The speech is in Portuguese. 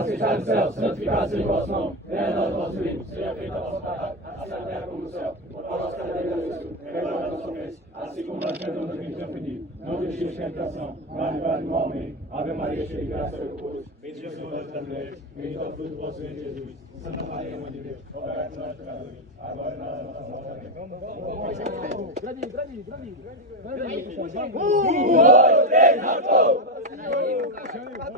Nosso que está no céu, santificado seja o vosso nome. Venha a nós o vosso reino. Seja feita a vossa vontade, assim na terra como no céu. O pão nosso cada dia nos deu. Perdoa a nossa ofensa, assim como nós perdoamos a quem nos ofendido. Não deixes de tentação, mas livrai-nos do mal. Amém. Ave Maria, cheia de graça, o Senhor é convosco. Bendita sois vós entre as mulheres, bendito é o fruto do vosso ventre, Jesus. Santa Maria, Mãe de Deus, rogai por nós pecadores, agora e na hora da nossa morte. Amém. Grande. 1, 2, 3,